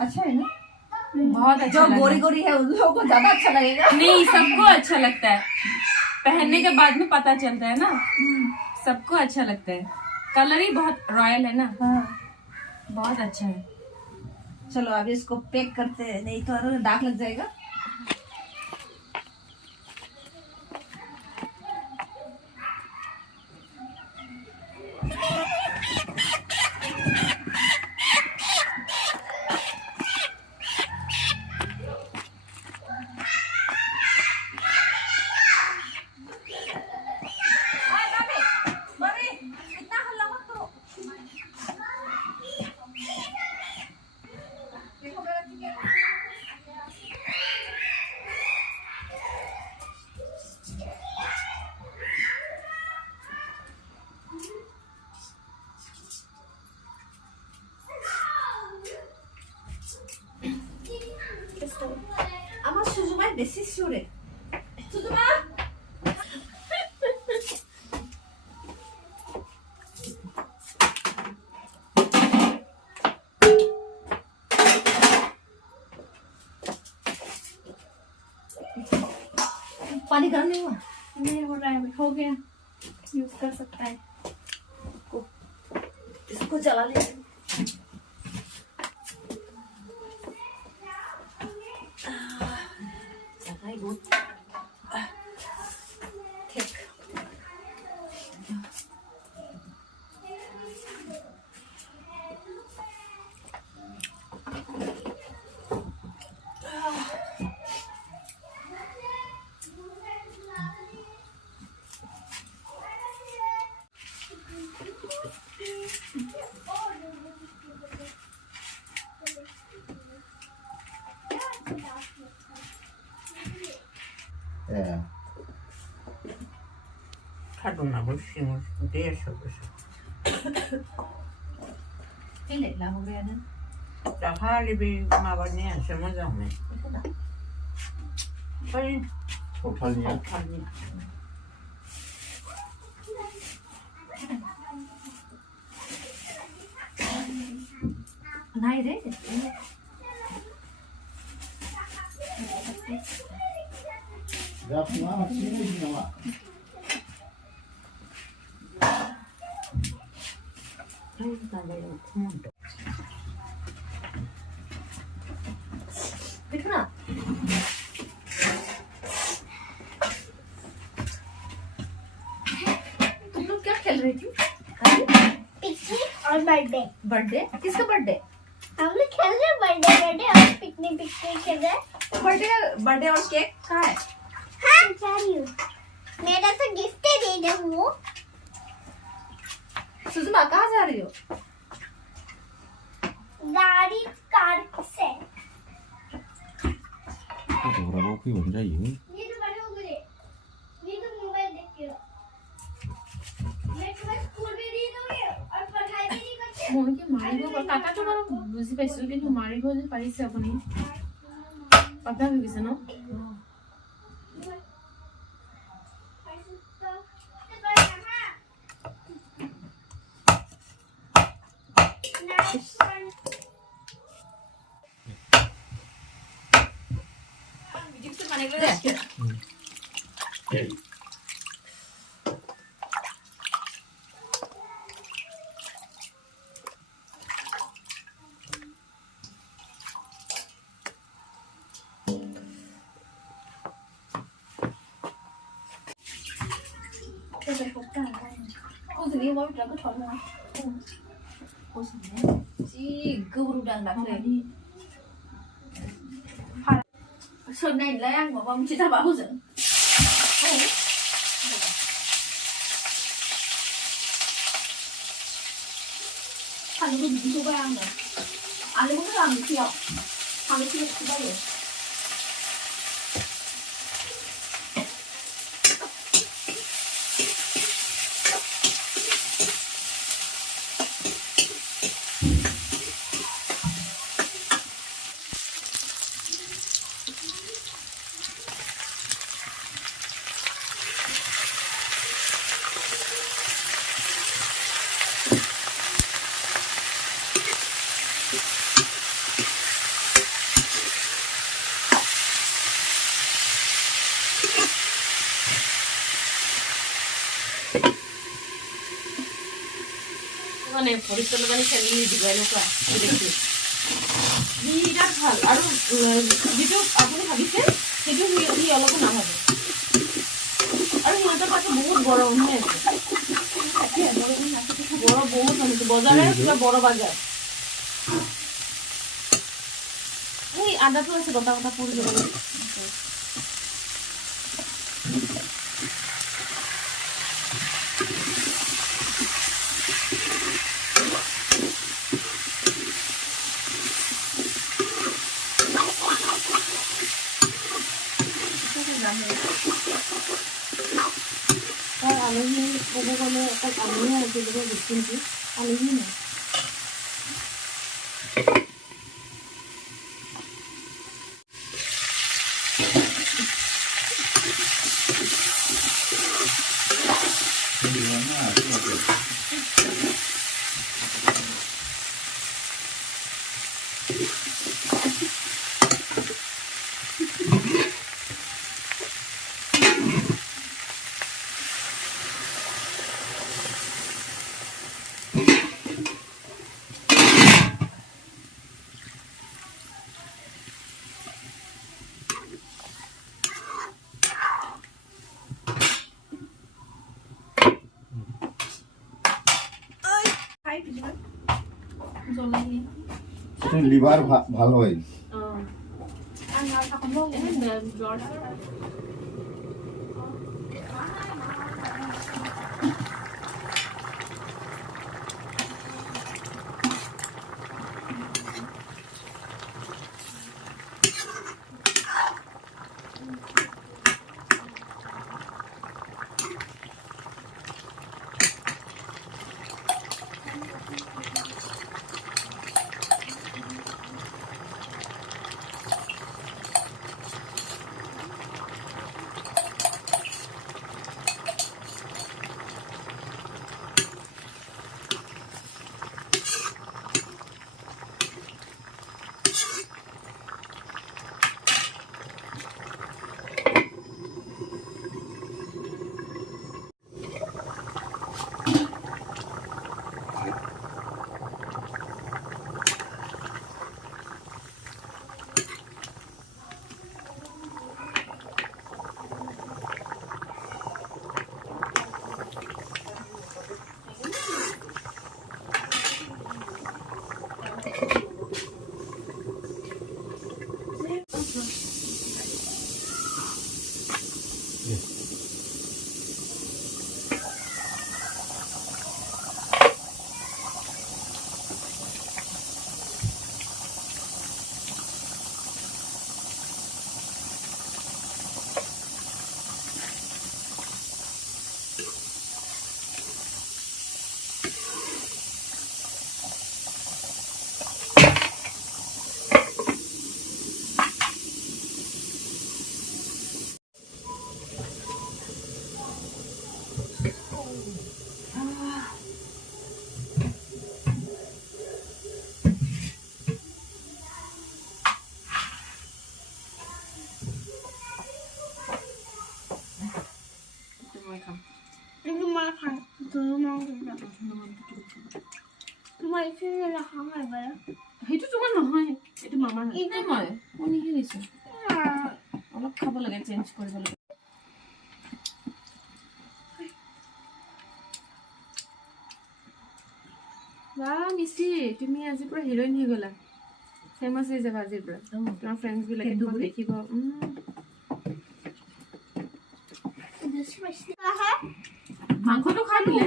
अच्छा है ना? बहुत अच्छा जो लगा। गोरी गोरी है उन लोगों को ज्यादा अच्छा लगेगा। नहीं, सबको अच्छा लगता है, पहनने के बाद में पता चलता है ना, सबको अच्छा लगता है। कलर ही बहुत रॉयल है ना। हाँ। बहुत अच्छा है। चलो अभी इसको पैक करते हैं, नहीं तो दाग लग जाएगा। আমার সুজুমায় বেশি সুরে সুজুমা पानी गर्म नहीं हुआ? नहीं हो रहा है, हो गया, यूज कर सकता है। इसको चला ले। Kaduna bushing there so cái lệ là một bên nữa. da hali bi ma ba ne se mo za me pai Totalnya. Này đấy. Ya pernah sini di nama. देखना तुम लोग क्या खेल रही थी? पिकनिक और बर्थडे। बर्थडे? किसका birthday? हम लोग खेल रहे हैं बर्थडे और पिकनिक खेल रहे हैं। बर्थडे और केक कहाँ है? हाँ जा रही हूँ, मेरा तो गिफ्ट दे दे वो। सुषमा कहाँ जा रही हो? गाड़ी कार से। 뭐라고 그게 뭔지 알지? ये तो बड़े हो गए, ये तो मोबाइल देख के मैं तुम्हें स्कूल भी नहीं दोगे और पढ़ाई भी नहीं करते। মই কি মাৰিব পাৰো? কাকাটো বাৰু বুজি পাইছো, কিন্তু মাৰিব যে পাৰিছে আপুনি, অভ্যাস হৈ গৈছে ন? 호승이 머리 잡고 전화. 호승이? 지 그거로랑 나한테. Sơn này lấy ăn của bông chỉ ta bảo giờ. Thằng nó bị số ba rồi. Anh ấy muốn làm gì chưa? Thằng ấy chưa số ba rồi. মানে ভৰিত তলত মানে চেলেলি দিব এনেকুৱা দেখি বিৰাট ভাল আৰু যিটো আপুনি ভাবিছে সেইটো সি অলপো নাভাবে আৰু সিহঁতৰ পাছে বহুত গৰম হৈ আছে বড় বহুত মানুহ বজাৰে কিবা বড় বাজাৰ এই আদাটো আছে গটা গটা পৰি যাব আলহী ক'ব গ'লে অকল আলহীয়ে আজিলৈকে কিন্তু আলহী নাই লিভার ভালো হয় জ্বর तुम्हाला खां তোমাৰ ইফালে নাখাওঁ এবাৰ সেইটো তোমাৰ নহয় এইটো মামাৰ এইটো মই কণীহে দিছোঁ অলপ খাব লাগে চেঞ্জ কৰিব লাগে বাহ মিছি তুমি আজিৰ পৰা হিৰইন হৈ গ'লা ফেমাছ হৈ যাবা আজিৰ পৰা তোমাৰ ফ্ৰেণ্ডছ বিলাকে তোমাক দেখিব মাংসটো খাই দিলে